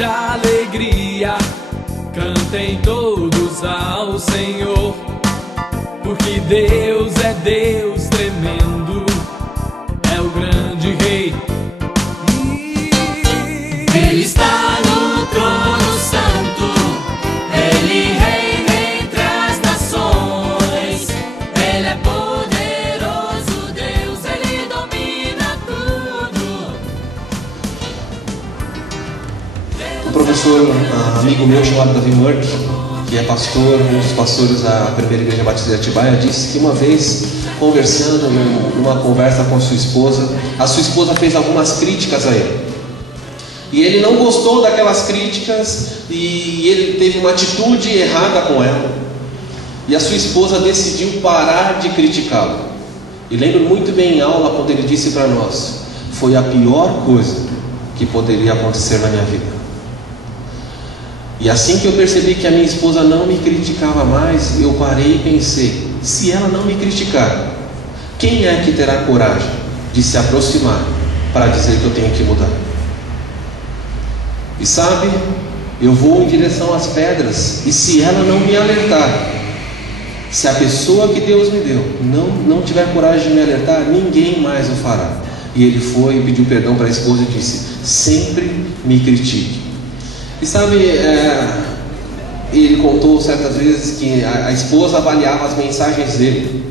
de alegria, cantem todos ao Senhor, porque Deus é Deus tremendo, é o grande Rei. Ele está no trono santo, Ele reina entre as nações, Ele é poderoso Deus, Ele domina tudo. Um professor, amigo meu chamado Davi Murk, que é pastor, um dos pastores da primeira igreja batista de Atibaia, disse que uma vez, conversando numa conversa com a sua esposa fez algumas críticas a ele. E ele não gostou daquelas críticas e ele teve uma atitude errada com ela. E a sua esposa decidiu parar de criticá-lo. E lembro muito bem em aula quando ele disse para nós: foi a pior coisa que poderia acontecer na minha vida. E assim que eu percebi que a minha esposa não me criticava mais, eu parei e pensei: se ela não me criticar, quem é que terá coragem de se aproximar para dizer que eu tenho que mudar? E sabe, eu vou em direção às pedras, e se ela não me alertar, se a pessoa que Deus me deu não tiver coragem de me alertar, ninguém mais o fará. E ele foi e pediu perdão para a esposa e disse: sempre me critique. E sabe, ele contou certas vezes que a esposa avaliava as mensagens dele.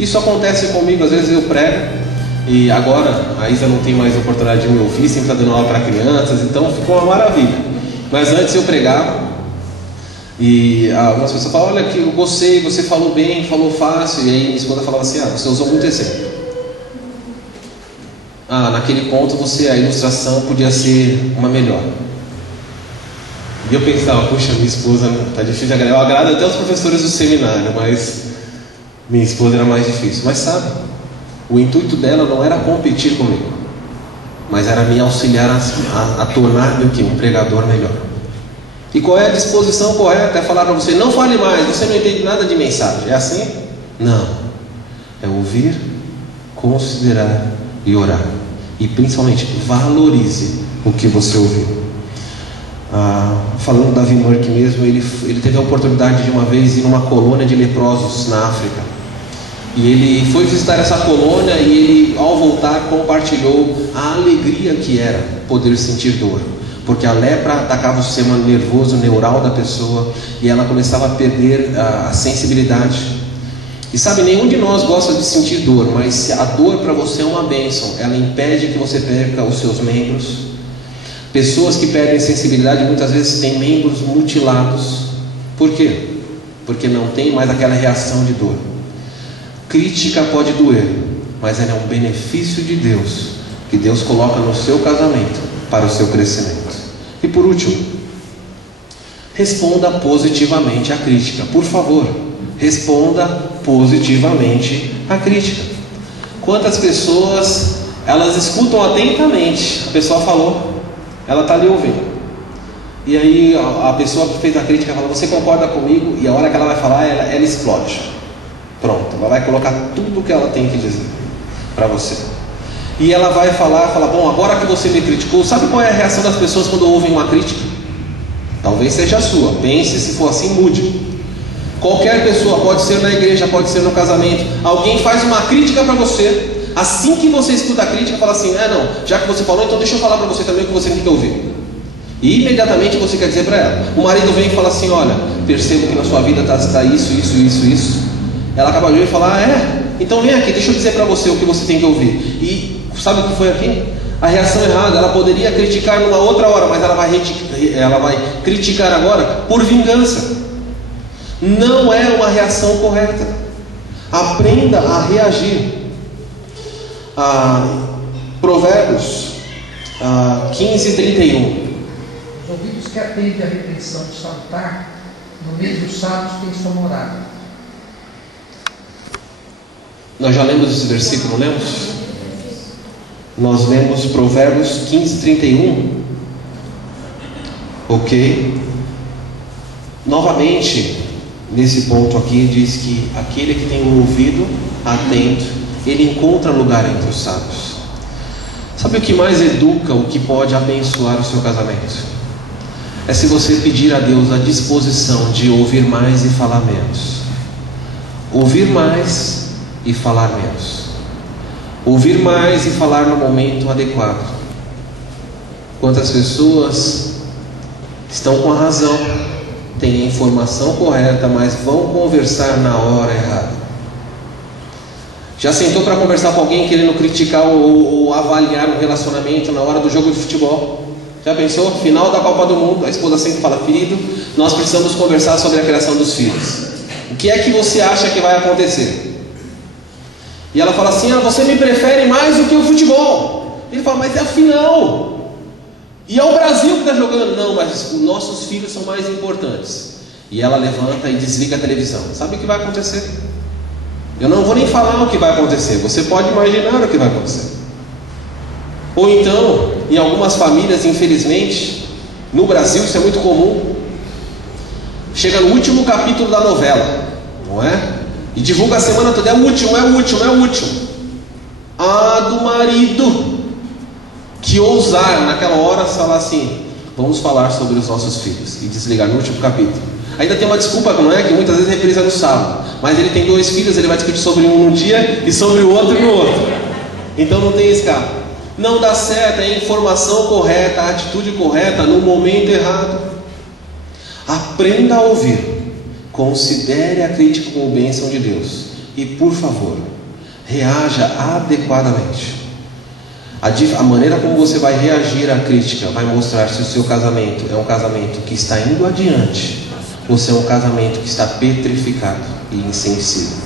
Isso acontece comigo, às vezes eu prego, e agora a Isa não tem mais oportunidade de me ouvir, sempre está dando aula para crianças, então ficou uma maravilha. Mas antes eu pregava, e algumas pessoas falavam: olha que eu gostei, você falou bem, falou fácil. E aí minha esposa falava assim: você usou muito exemplo. Naquele ponto a ilustração podia ser uma melhor. E eu pensava: puxa, minha esposa está difícil de agradar. Eu agrado até os professores do seminário, mas minha esposa era mais difícil. Mas sabe, o intuito dela não era competir comigo, mas era me auxiliar a tornar-me um pregador melhor. E qual é a disposição correta? É falar para você: não fale mais, você não entende nada de mensagem. É assim? Não. É ouvir, considerar e orar. E principalmente, valorize o que você ouviu. Falando do Davi Murk mesmo, ele teve a oportunidade de uma vez ir numa colônia de leprosos na África. E ele foi visitar essa colônia e ele, ao voltar, compartilhou a alegria que era poder sentir dor. Porque a lepra atacava o sistema nervoso, neural da pessoa, e ela começava a perder a sensibilidade. E sabe, nenhum de nós gosta de sentir dor, mas a dor para você é uma bênção. Ela impede que você perca os seus membros. Pessoas que perdem sensibilidade muitas vezes têm membros mutilados. Por quê? Porque não tem mais aquela reação de dor. Crítica pode doer, mas ela é um benefício de Deus, que Deus coloca no seu casamento para o seu crescimento. E por último, responda positivamente à crítica. Por favor, responda positivamente à crítica. Quantas pessoas, elas escutam atentamente, a pessoa falou, ela está ali ouvindo, e aí a pessoa que fez a crítica fala: você concorda comigo? E a hora que ela vai falar, ela explode. Pronto, ela vai colocar tudo o que ela tem que dizer para você. E ela vai falar, bom, agora que você me criticou, sabe qual é a reação das pessoas quando ouvem uma crítica? Talvez seja a sua, pense, se for assim, mude. Qualquer pessoa, pode ser na igreja, pode ser no casamento, alguém faz uma crítica para você. Assim que você escuta a crítica, fala assim: não, já que você falou, então deixa eu falar para você também o que você tem que ouvir. E imediatamente você quer dizer para ela. O marido vem e fala assim: olha, percebo que na sua vida está isso. Ela acaba de ouvir e fala: então vem aqui, deixa eu dizer para você o que você tem que ouvir. E sabe o que foi aqui? A reação errada. Ela poderia criticar numa outra hora, mas ela vai criticar agora por vingança. Não é uma reação correta. Aprenda a reagir. Provérbios 15:31. Os ouvidos que atendem à repreensão de salutar, no meio dos sábios tem sua morada. Nós já lemos esse versículo, não lemos? Nós lemos Provérbios 15:31. Ok? Novamente, nesse ponto aqui, diz que aquele que tem um ouvido atento, ele encontra lugar entre os sábios. Sabe o que mais educa, o que pode abençoar o seu casamento? é se você pedir a Deus a disposição de ouvir mais e falar menos. Ouvir mais e falar menos. Ouvir mais e falar no momento adequado. Quantas pessoas estão com a razão, têm a informação correta, mas vão conversar na hora errada. Já sentou para conversar com alguém querendo criticar ou avaliar um relacionamento na hora do jogo de futebol? Já pensou? Final da Copa do Mundo, a esposa sempre fala: filho, nós precisamos conversar sobre a criação dos filhos. O que é que você acha que vai acontecer? E ela fala assim: você me prefere mais do que o futebol. Ele fala: mas é a final. E é o Brasil que está jogando. Não, mas os nossos filhos são mais importantes. E ela levanta e desliga a televisão. Sabe o que vai acontecer? Eu não vou nem falar o que vai acontecer. Você pode imaginar o que vai acontecer. Ou então, em algumas famílias, infelizmente, no Brasil isso é muito comum, chega no último capítulo da novela, não é? E divulga a semana toda: é o último, é o último, é o último. Ah, do marido que ousar naquela hora falar assim: vamos falar sobre os nossos filhos, e desligar no último capítulo. Ainda tem uma desculpa, não é? Que muitas vezes reprisa no sábado, mas ele tem 2 filhos, ele vai discutir sobre um num dia e sobre o outro no outro. Então não tem escape. Não dá certo, é a informação correta, a atitude correta no momento errado. Aprenda a ouvir, considere a crítica como bênção de Deus e, por favor, reaja adequadamente. A maneira como você vai reagir à crítica vai mostrar se o seu casamento é um casamento que está indo adiante ou se é um casamento que está petrificado e insensível.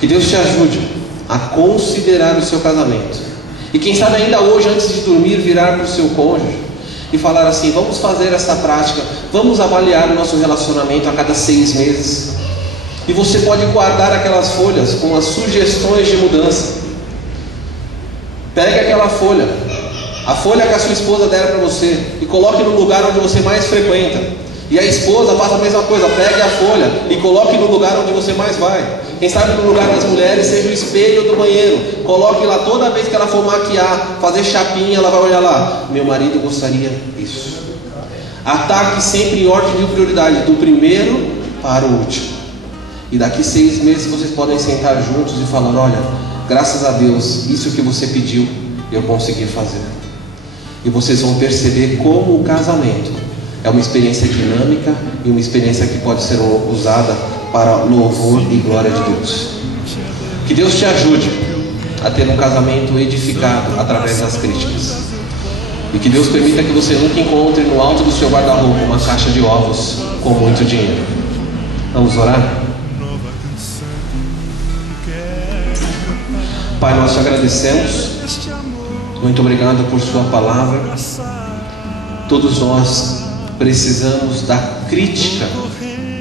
Que Deus te ajude a considerar o seu casamento. E quem sabe ainda hoje, antes de dormir, virar para o seu cônjuge e falar assim: vamos fazer essa prática, vamos avaliar o nosso relacionamento a cada 6 meses. E você pode guardar aquelas folhas com as sugestões de mudança. Pegue aquela folha, a folha que a sua esposa der para você, e coloque no lugar onde você mais frequenta. E a esposa faça a mesma coisa: pegue a folha e coloque no lugar onde você mais vai. Quem sabe no lugar das mulheres seja o espelho do banheiro. Coloque lá toda vez que ela for maquiar, fazer chapinha, ela vai olhar lá: meu marido gostaria disso. Ataque sempre em ordem de prioridade, do primeiro para o último. E daqui 6 meses vocês podem sentar juntos e falar: olha, graças a Deus, isso que você pediu, eu consegui fazer. E vocês vão perceber como o casamento é uma experiência dinâmica e uma experiência que pode ser usada para louvor e glória de Deus. Que Deus te ajude a ter um casamento edificado através das críticas. E que Deus permita que você nunca encontre no alto do seu guarda-roupa uma caixa de ovos com muito dinheiro. Vamos orar? Pai, nós te agradecemos. Muito obrigado por sua palavra. Todos nós precisamos da crítica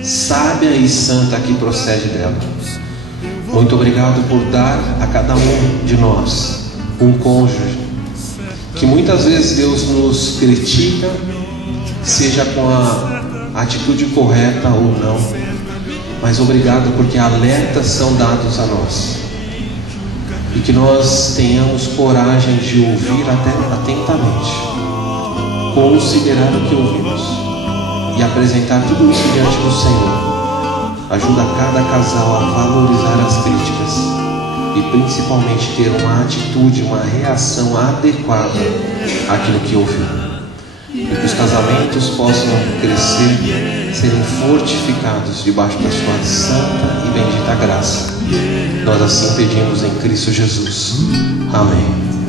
sábia e santa que procede dela. Muito obrigado por dar a cada um de nós um cônjuge que muitas vezes Deus nos critica, seja com a atitude correta ou não, mas obrigado porque alertas são dados a nós, e que nós tenhamos coragem de ouvir atentamente, considerar o que ouvimos e apresentar tudo isso diante do Senhor. Ajuda cada casal a valorizar as críticas e principalmente ter uma atitude, uma reação adequada àquilo que ouviu. E que os casamentos possam crescer, serem fortificados debaixo da sua santa e bendita graça. Nós assim pedimos em Cristo Jesus. Amém.